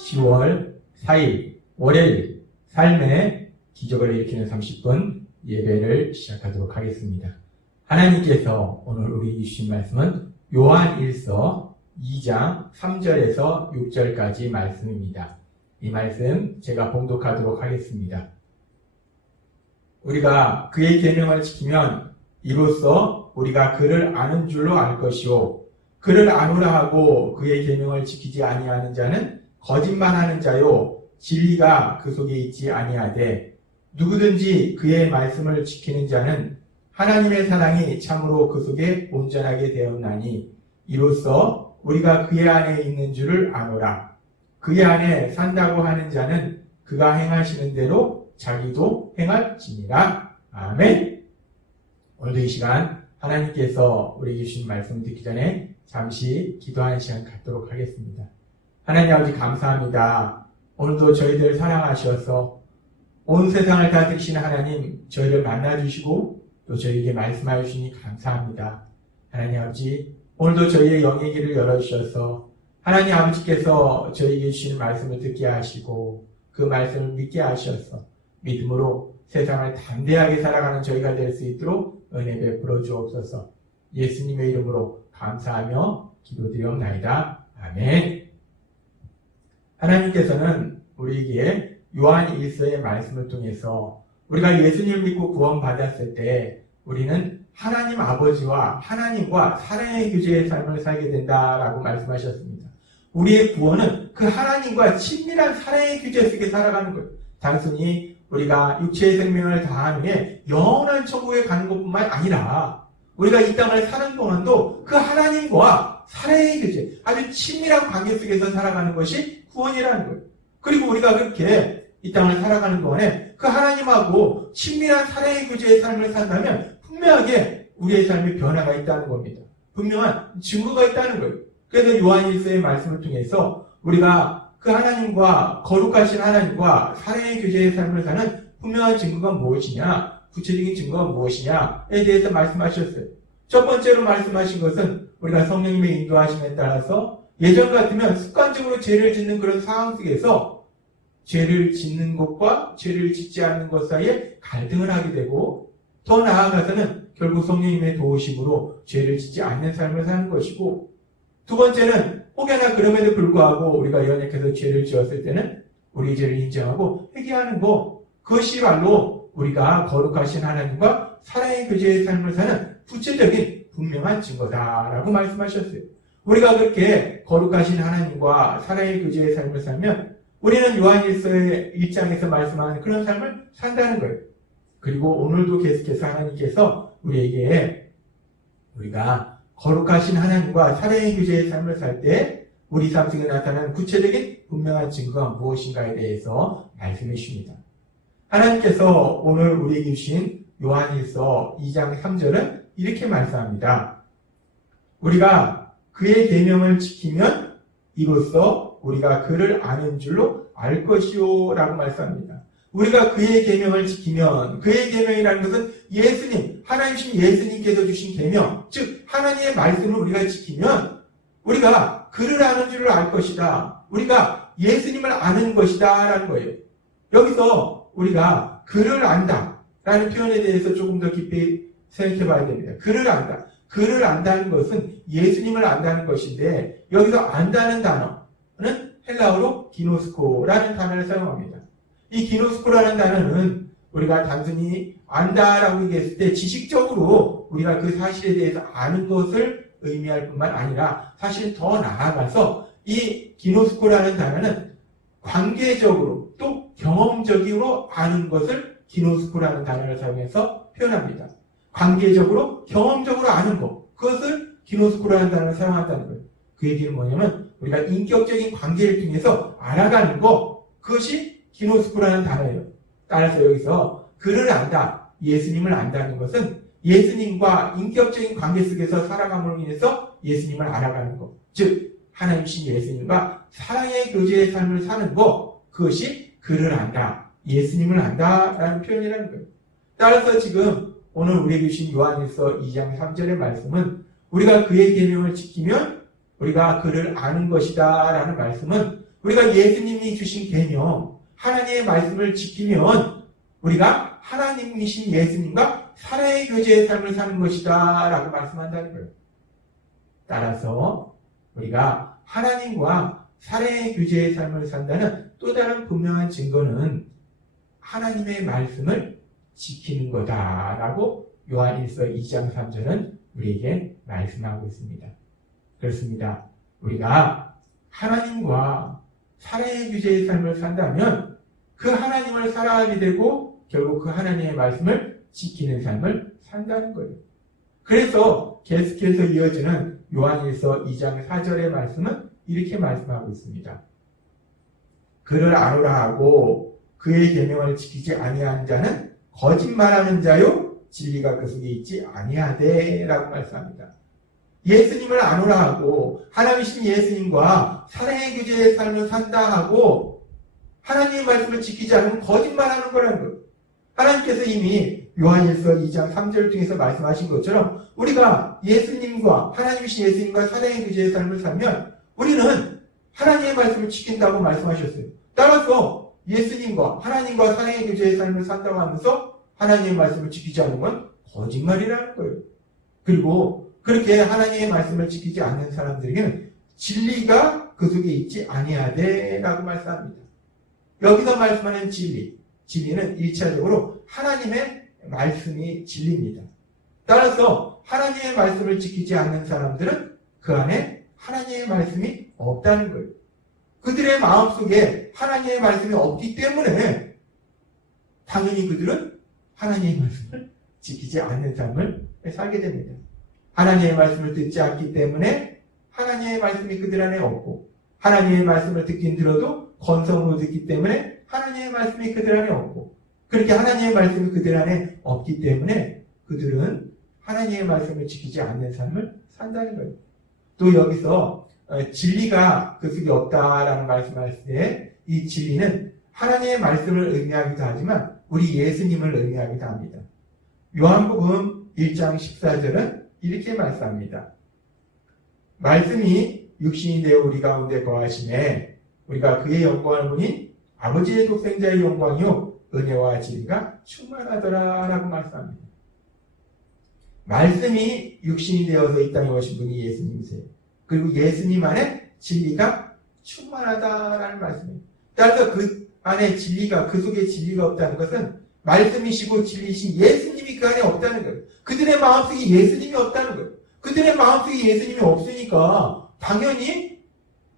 10월 4일 월요일 삶의 기적을 일으키는 30분 예배를 시작하도록 하겠습니다. 하나님께서 오늘 우리 주신 말씀은 요한1서 2장 3절에서 6절까지 말씀입니다. 이 말씀 제가 봉독하도록 하겠습니다. 우리가 그의 계명을 지키면 이로써 우리가 그를 아는 줄로 알 것이요 그를 아노라 하고 그의 계명을 지키지 아니하는 자는 거짓말하는 자요 진리가 그 속에 있지 아니하되 누구든지 그의 말씀을 지키는 자는 하나님의 사랑이 참으로 그 속에 온전하게 되었나니 이로써 우리가 그의 안에 있는 줄을 아노라. 그의 안에 산다고 하는 자는 그가 행하시는 대로 자기도 행할지니라. 아멘. 오늘도 이 시간 하나님께서 우리 주신 말씀을 듣기 전에 잠시 기도하는 시간 갖도록 하겠습니다. 하나님 아버지 감사합니다. 오늘도 저희들 사랑하셔서 온 세상을 다스리시는 하나님 저희를 만나주시고 또 저희에게 말씀하여 주시니 감사합니다. 하나님 아버지 오늘도 저희의 영의 길을 열어주셔서 하나님 아버지께서 저희에게 주신 말씀을 듣게 하시고 그 말씀을 믿게 하셔서 믿음으로 세상을 담대하게 살아가는 저희가 될 수 있도록 은혜 베풀어 주옵소서. 예수님의 이름으로 감사하며 기도드리옵나이다. 아멘. 하나님께서는 우리에게 요한1서의 말씀을 통해서 우리가 예수님을 믿고 구원받았을 때 우리는 하나님 아버지와 하나님과 사랑의 교제의 삶을 살게 된다라고 말씀하셨습니다. 우리의 구원은 그 하나님과 친밀한 사랑의 교제 속에 살아가는 거예요. 단순히 우리가 육체의 생명을 다한 후에 영원한 천국에 가는 것뿐만 아니라 우리가 이 땅을 사는 동안도 그 하나님과 사랑의 교제, 아주 친밀한 관계 속에서 살아가는 것이 구원이라는 거예요. 그리고 우리가 그렇게 이 땅을 살아가는 동안에 그 하나님하고 친밀한 사랑의 교제의 삶을 산다면 분명하게 우리의 삶에 변화가 있다는 겁니다. 분명한 증거가 있다는 거예요. 그래서 요한1서의 말씀을 통해서 우리가 그 하나님과 거룩하신 하나님과 사랑의 교제의 삶을 사는 분명한 증거가 무엇이냐, 구체적인 증거가 무엇이냐에 대해서 말씀하셨어요. 첫 번째로 말씀하신 것은 우리가 성령님의 인도하심에 따라서 예전 같으면 습관적으로 죄를 짓는 그런 상황 속에서 죄를 짓는 것과 죄를 짓지 않는 것 사이에 갈등을 하게 되고 더 나아가서는 결국 성령님의 도우심으로 죄를 짓지 않는 삶을 사는 것이고 두 번째는 혹여나 그럼에도 불구하고 우리가 연약해서 죄를 지었을 때는 우리의 죄를 인정하고 회개하는 것 그것이야말로 우리가 거룩하신 하나님과 사랑의 교제의 삶을 사는 구체적인 분명한 증거다라고 말씀하셨어요. 우리가 그렇게 거룩하신 하나님과 사랑의 교제의 삶을 살면 우리는 요한1서의 1장에서 말씀하는 그런 삶을 산다는 거예요. 그리고 오늘도 계속해서 하나님께서 우리에게 우리가 거룩하신 하나님과 사랑의 교제의 삶을 살 때 우리 삶 속에 나타나는 구체적인 분명한 증거가 무엇인가에 대해서 말씀해 주십니다. 하나님께서 오늘 우리에게 주신 요한1서 2장 3절은 이렇게 말씀합니다. 우리가 그의 계명을 지키면 이로써 우리가 그를 아는 줄로 알 것이요 라고 말씀합니다. 우리가 그의 계명을 지키면 그의 계명이라는 것은 예수님, 하나님이신 예수님께서 주신 계명, 즉 하나님의 말씀을 우리가 지키면 우리가 그를 아는 줄을 알 것이다. 우리가 예수님을 아는 것이다 라는 거예요. 여기서 우리가 그를 안다 라는 표현에 대해서 조금 더 깊이 생각해 봐야 됩니다. 그를 안다. 그를 안다는 것은 예수님을 안다는 것인데 여기서 안다는 단어는 헬라어로 기노스코라는 단어를 사용합니다. 이 기노스코라는 단어는 우리가 단순히 안다라고 얘기했을 때 지식적으로 우리가 그 사실에 대해서 아는 것을 의미할 뿐만 아니라 사실 더 나아가서 이 기노스코라는 단어는 관계적으로 또 경험적으로 아는 것을 기노스코라는 단어를 사용해서 표현합니다. 관계적으로 경험적으로 아는 것 그것을 기노스코라는 단어를 사용한다는 거예요. 그 얘기는 뭐냐면 우리가 인격적인 관계를 통해서 알아가는 것 그것이 기노스코라는 단어예요. 따라서 여기서 그를 안다, 예수님을 안다는 것은 예수님과 인격적인 관계 속에서 살아감으로 인해서 예수님을 알아가는 것. 즉 하나님이신 예수님과 사랑의 교제의 삶을 사는 것 그것이 그를 안다, 예수님을 안다라는 표현이라는 거예요. 따라서 지금 오늘 우리에게 주신 요한1서 2장 3절의 말씀은 우리가 그의 계명을 지키면 우리가 그를 아는 것이다 라는 말씀은 우리가 예수님이 주신 계명, 하나님의 말씀을 지키면 우리가 하나님이신 예수님과 사랑의 교제의 삶을 사는 것이다 라고 말씀한다는 거예요. 따라서 우리가 하나님과 사랑의 교제의 삶을 산다는 또 다른 분명한 증거는 하나님의 말씀을 지키는 거다라고 요한일서 2장 3절은 우리에게 말씀하고 있습니다. 그렇습니다. 우리가 하나님과 사랑의 교제의 삶을 산다면 그 하나님을 사랑하게 되고 결국 그 하나님의 말씀을 지키는 삶을 산다는 거예요. 그래서 계속해서 이어지는 요한일서 2장 4절의 말씀은 이렇게 말씀하고 있습니다. 그를 아노라 하고 그의 계명을 지키지 아니하는 자는 거짓말하는 자요 진리가 그 속에 있지 아니하되 라고 말씀합니다. 예수님을 아노라 하고 하나님이신 예수님과 사랑의 교제의 삶을 산다 하고 하나님의 말씀을 지키지 않으면 거짓말하는 거라는 거예요. 하나님께서 이미 요한일서 2장 3절 중에서 말씀하신 것처럼 우리가 예수님과 하나님이신 예수님과 사랑의 교제의 삶을 살면 우리는 하나님의 말씀을 지킨다고 말씀하셨어요. 따라서 예수님과 하나님과 사랑의 교제의 삶을 산다고 하면서 하나님의 말씀을 지키지 않으면 거짓말이라는 거예요. 그리고 그렇게 하나님의 말씀을 지키지 않는 사람들에게는 진리가 그 속에 있지 아니하되 라고 말씀합니다. 여기서 말씀하는 진리는 1차적으로 하나님의 말씀이 진리입니다. 따라서 하나님의 말씀을 지키지 않는 사람들은 그 안에 하나님의 말씀이 없다는 거예요. 그들의 마음속에 하나님의 말씀이 없기 때문에 당연히 그들은 하나님의 말씀을 지키지 않는 삶을 살게 됩니다. 하나님의 말씀을 듣지 않기 때문에 하나님의 말씀이 그들 안에 없고 하나님의 말씀을 듣긴 들어도 건성으로 듣기 때문에 하나님의 말씀이 그들 안에 없고 그렇게 하나님의 말씀이 그들 안에 없기 때문에 그들은 하나님의 말씀을 지키지 않는 삶을 산다는 거예요. 또 여기서 진리가 그 속에 없다라는 말씀을 때 이 진리는 하나님의 말씀을 의미하기도 하지만 우리 예수님을 의미하기도 합니다. 요한복음 1장 14절은 이렇게 말씀합니다. 말씀이 육신이 되어 우리 가운데 거하심에 우리가 그의 영광을 보니 아버지의 독생자의 영광이요 은혜와 진리가 충만하더라 라고 말씀합니다. 말씀이 육신이 되어서 이 땅에 오신 분이 예수님이세요. 그리고 예수님 안에 진리가 충만하다라는 말씀이에요. 따라서 그 안에 진리가, 그 속에 진리가 없다는 것은 말씀이시고 진리이신 예수님이 그 안에 없다는 거예요. 그들의 마음속에 예수님이 없다는 거예요. 그들의 마음속에 예수님이 없으니까 당연히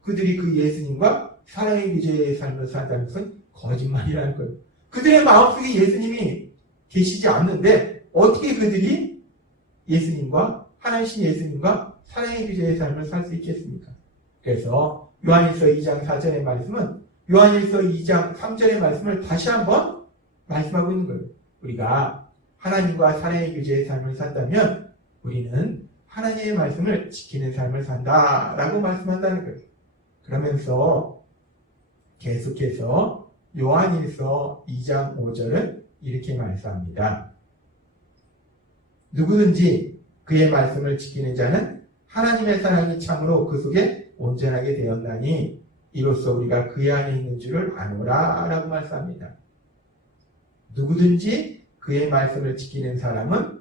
그들이 그 예수님과 사랑의 교제의 삶을 산다는 것은 거짓말이라는 거예요. 그들의 마음속에 예수님이 계시지 않는데 어떻게 그들이 예수님과 하나님이신 예수님과 사랑의 교제의 삶을 살 수 있겠습니까? 그래서 요한일서 2장 4절의 말씀은 요한일서 2장 3절의 말씀을 다시 한번 말씀하고 있는 거예요. 우리가 하나님과 사랑의 교제의 삶을 산다면 우리는 하나님의 말씀을 지키는 삶을 산다라고 말씀한다는 거예요. 그러면서 계속해서 요한일서 2장 5절은 이렇게 말씀합니다. 누구든지 그의 말씀을 지키는 자는 하나님의 사랑이 참으로 그 속에 온전하게 되었나니 이로써 우리가 그의 안에 있는 줄을 아노라 라고 말씀합니다. 누구든지 그의 말씀을 지키는 사람은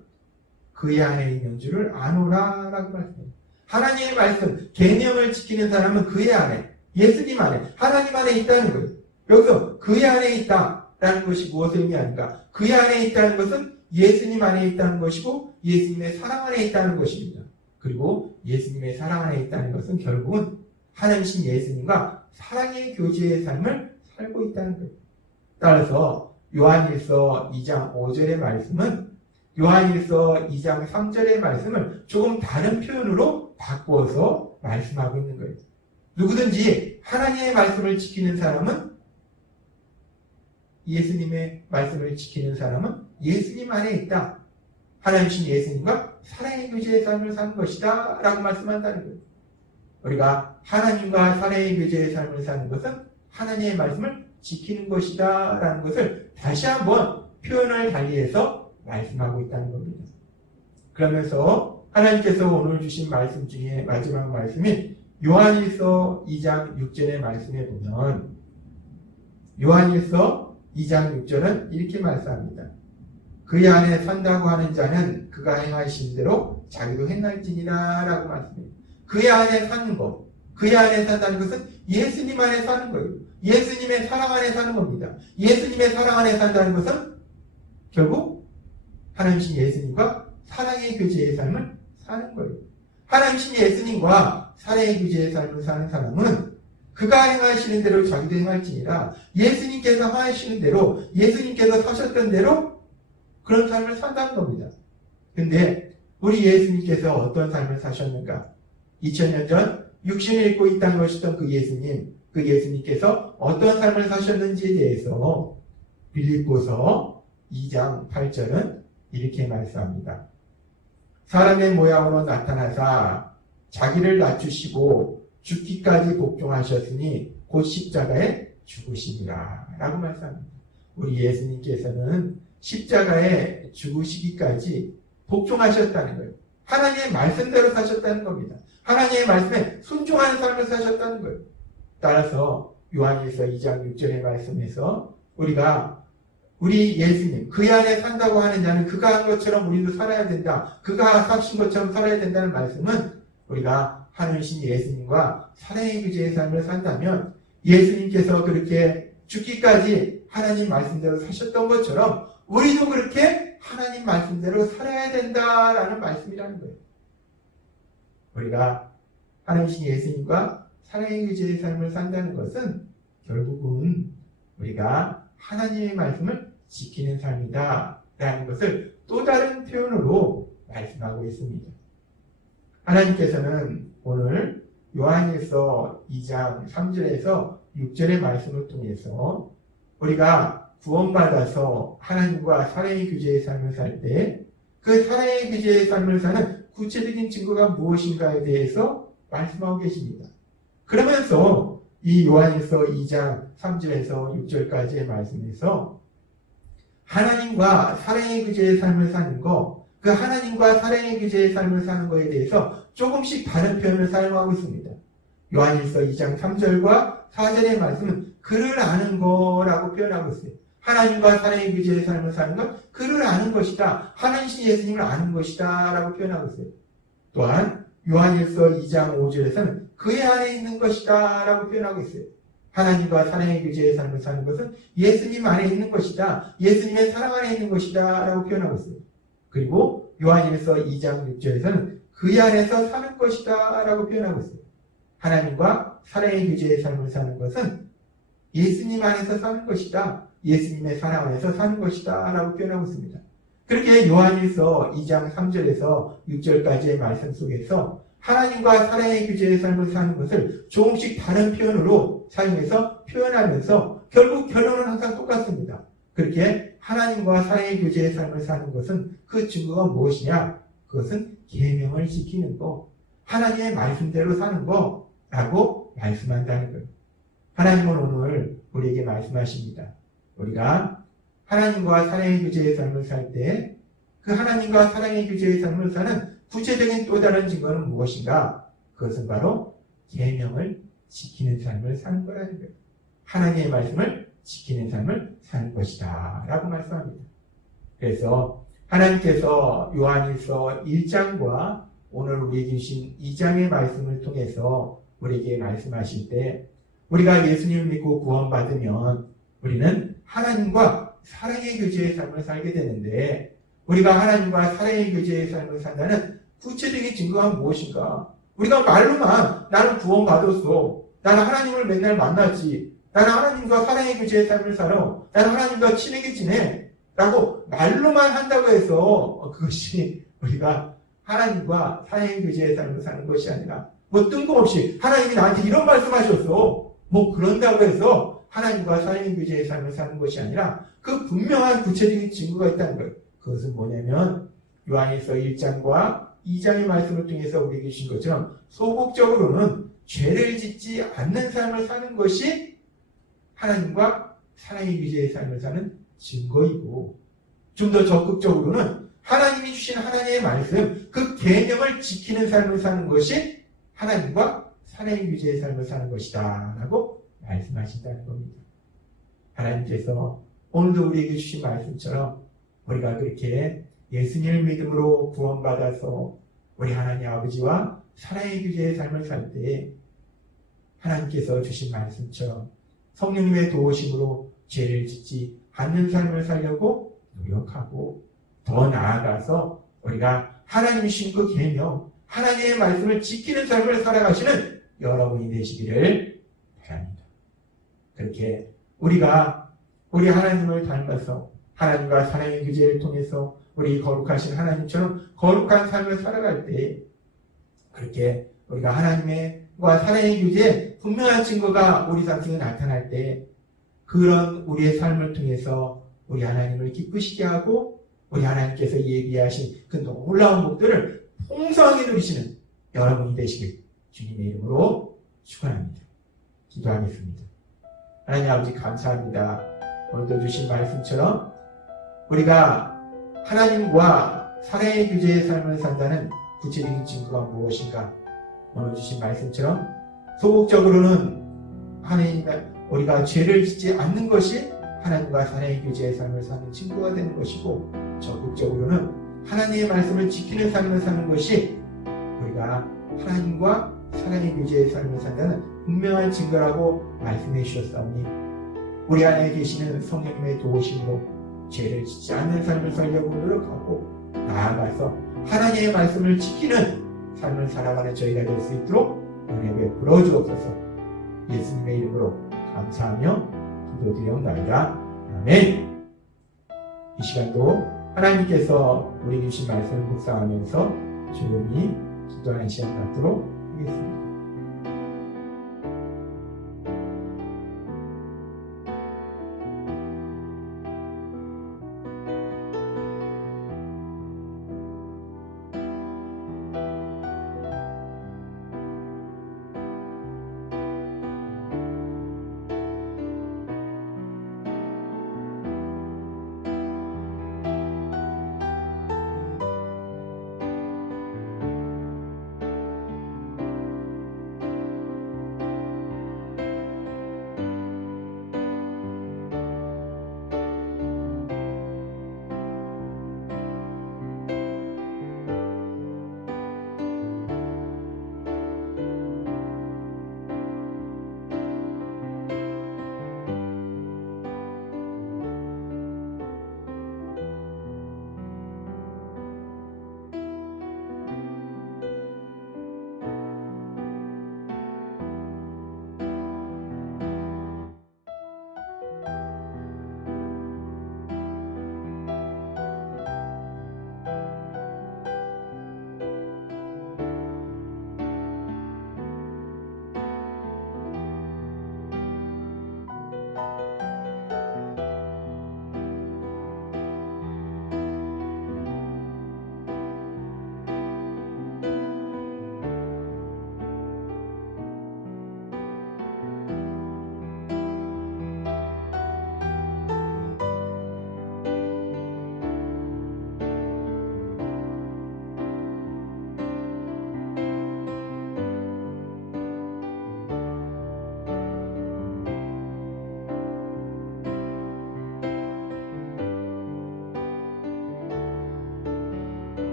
그의 안에 있는 줄을 아노라 라고 말씀합니다. 하나님의 말씀, 계명을 지키는 사람은 그의 안에, 예수님 안에, 하나님 안에 있다는 거예요. 여기서 그의 안에 있다라는 것이 무엇을 의미하는가? 그의 안에 있다는 것은 예수님 안에 있다는 것이고 예수님의 사랑 안에 있다는 것입니다. 그리고 예수님의 사랑 안에 있다는 것은 결국은 하나님이신 예수님과 사랑의 교제의 삶을 살고 있다는 거예요. 따라서 요한일서 2장 5절의 말씀은 요한일서 2장 3절의 말씀을 조금 다른 표현으로 바꾸어서 말씀하고 있는 거예요. 누구든지 하나님의 말씀을 지키는 사람은 예수님의 말씀을 지키는 사람은 예수님 안에 있다. 하나님이신 예수님과 사랑의 교제의 삶을 사는 것이다 라고 말씀한다는 거예요. 우리가 하나님과 사랑의 교제의 삶을 사는 것은 하나님의 말씀을 지키는 것이다 라는 것을 다시 한번 표현을 달리해서 말씀하고 있다는 겁니다. 그러면서 하나님께서 오늘 주신 말씀 중에 마지막 말씀인 요한일서 2장 6절의 말씀에 보면 요한일서 2장 6절은 이렇게 말씀합니다. 그의 안에 산다고 하는 자는 그가 행하신 대로 자기도 행할지니라 라고 말씀합니다. 그의 안에 사는 것, 그의 안에 산다는 것은 예수님 안에 사는 거예요. 예수님의 사랑 안에 사는 겁니다. 예수님의 사랑 안에 산다는 것은 결국 하나님신 예수님과 사랑의 교제의 삶을 사는 거예요. 하나님신 예수님과 사랑의 교제의 삶을 사는 사람은 그가 행하시는 대로 자기도 행할지니라, 예수님께서 하시는 대로, 예수님께서 사셨던 대로 그런 삶을 산다는 겁니다. 근데 우리 예수님께서 어떤 삶을 사셨는가? 2000년 전 육신을 입고 이 땅에 오셨던 그 예수님께서 어떤 삶을 사셨는지에 대해서 빌립보서 2장 8절은 이렇게 말씀합니다. 사람의 모양으로 나타나사 자기를 낮추시고 죽기까지 복종하셨으니 곧 십자가에 죽으시니라 라고 말씀합니다. 우리 예수님께서는 십자가에 죽으시기까지 복종하셨다는 거예요. 하나님의 말씀대로 사셨다는 겁니다. 하나님의 말씀에 순종하는 삶을 사셨다는 거예요. 따라서 요한일서 2장 6절의 말씀에서 우리 예수님, 그 안에 산다고 하는 자는 그가 한 것처럼 우리도 살아야 된다. 그가 사신 것처럼 살아야 된다는 말씀은 우리가 하나님이신 예수님과 사랑의 교제의 삶을 산다면 예수님께서 그렇게 죽기까지 하나님 말씀대로 사셨던 것처럼 우리도 그렇게 하나님 말씀대로 살아야 된다라는 말씀이라는 거예요. 우리가 하나님이신 예수님과 사랑의 교제의 삶을 산다는 것은 결국은 우리가 하나님의 말씀을 지키는 삶이다 라는 것을 또 다른 표현으로 말씀하고 있습니다. 하나님께서는 오늘 요한일서 2장 3절에서 6절의 말씀을 통해서 우리가 구원받아서 하나님과 사랑의 교제의 삶을 살 때 그 사랑의 교제의 삶을 사는 구체적인 증거가 무엇인가에 대해서 말씀하고 계십니다. 그러면서 이 요한일서 2장 3절에서 6절까지의 말씀에서 하나님과 사랑의 교제의 삶을 사는 것, 그 하나님과 사랑의 교제의 삶을 사는 것에 대해서 조금씩 다른 표현을 사용하고 있습니다. 요한일서 2장 3절과 4절의 말씀은 그를 아는 거라고 표현하고 있어요. 하나님과 사랑의 교제의 삶을 사는 것, 그를 아는 것이다. 하나님이신 예수님을 아는 것이다 라고 표현하고 있어요. 또한 요한일서 2장 5절에서는 그의 안에 있는 것이다 라고 표현하고 있어요. 하나님과 사랑의 교제의 삶을 사는 것은 예수님 안에 있는 것이다. 예수님의 사랑 안에 있는 것이다 라고 표현하고 있어요. 그리고 요한일서 2장 6절에서는 그의 안에서 사는 것이다 라고 표현하고 있어요. 하나님과 사랑의 교제의 삶을 사는 것은 예수님 안에서 사는 것이다. 예수님의 사랑 안에서 사는 것이다 라고 표현하고 있습니다. 그렇게 요한일서 2장 3절에서 6절까지의 말씀 속에서 하나님과 사랑의 교제의 삶을 사는 것을 조금씩 다른 표현으로 사용해서 표현하면서 결국 결론은 항상 똑같습니다. 그렇게 하나님과 사랑의 교제의 삶을 사는 것은 그 증거가 무엇이냐? 그것은 계명을 지키는 것, 하나님의 말씀대로 사는 거라고 말씀한다는 거예요. 하나님은 오늘 우리에게 말씀하십니다. 우리가 하나님과 사랑의 교제의 삶을 살 때 그 하나님과 사랑의 교제의 삶을 사는 구체적인 또 다른 증거는 무엇인가? 그것은 바로 계명을 지키는 삶을 사는 거라는 거예요. 하나님의 말씀을 지키는 삶을 사는 것이다 라고 말씀합니다. 그래서 하나님께서 요한일서 1장과 오늘 우리에게 주신 2장의 말씀을 통해서 우리에게 말씀하실 때 우리가 예수님을 믿고 구원받으면 우리는 하나님과 사랑의 교제의 삶을 살게 되는데 우리가 하나님과 사랑의 교제의 삶을 산다는 구체적인 증거가 무엇인가? 우리가 말로만 나는 구원받았어. 나는 하나님을 맨날 만났지. 나는 하나님과 사랑의 교제의 삶을 살아. 나는 하나님과 친하게 지내. 라고 말로만 한다고 해서 그것이 우리가 하나님과 사랑의 교제의 삶을 사는 것이 아니라 뭐 뜬금없이 하나님이 나한테 이런 말씀하셨어. 뭐 그런다고 해서 하나님과 사랑의 교제의 삶을 사는 것이 아니라 그 분명한 구체적인 증거가 있다는 거예요. 그것은 뭐냐면 요한일서 1장과 2장의 말씀을 통해서 우리에게 주신 것처럼 소극적으로는 죄를 짓지 않는 삶을 사는 것이 하나님과 사랑의 교제의 삶을 사는 증거이고 좀 더 적극적으로는 하나님이 주신 하나님의 말씀, 그 계명을 지키는 삶을 사는 것이 하나님과 사랑의 규제의 삶을 사는 것이다 라고 말씀하신다는 겁니다. 하나님께서 오늘도 우리에게 주신 말씀처럼 우리가 그렇게 예수님을 믿음으로 구원받아서 우리 하나님 아버지와 사랑의 규제의 삶을 살 때 하나님께서 주신 말씀처럼 성령님의 도우심으로 죄를 짓지 않는 삶을 살려고 노력하고 더 나아가서 우리가 하나님이 주신 그 계명, 하나님의 말씀을 지키는 삶을 살아가시는 여러분이 되시기를 바랍니다. 그렇게 우리가 우리 하나님을 닮아서 하나님과 사랑의 규제를 통해서 우리 거룩하신 하나님처럼 거룩한 삶을 살아갈 때 그렇게 우리가 하나님과 사랑의 규제에 분명한 증거가 우리 삶 속에 나타날 때 그런 우리의 삶을 통해서 우리 하나님을 기쁘시게 하고 우리 하나님께서 예비하신 그 놀라운 복들을 풍성하게 누리시는 여러분이 되시길 주님의 이름으로 축원합니다. 기도하겠습니다. 하나님 아버지 감사합니다. 오늘도 주신 말씀처럼 우리가 하나님과 사랑의 규제의 삶을 산다는 구체적인 증거가 무엇인가? 오늘 주신 말씀처럼 소극적으로는 하나님 우리가 죄를 짓지 않는 것이 하나님과 사랑의 규제의 삶을 사는 증거가 되는 것이고 적극적으로는 하나님의 말씀을 지키는 삶을 사는 것이 우리가 하나님과 사랑의 규제의 삶을 산다는 분명한 증거라고 말씀해 주셨사오니 우리 안에 계시는 성령님의 도우심으로 죄를 짓지 않는 삶을 살려고 노력하고 나아가서 하나님의 말씀을 지키는 삶을 살아가는 저희가 될 수 있도록 은혜 베풀어 주옵소서. 예수님의 이름으로 감사하며 기도드리옵나이다. 아멘. 이 시간도 하나님께서 우리 주신 말씀을 묵상하면서 조용히 기도하는 시간 갖도록 하겠습니다.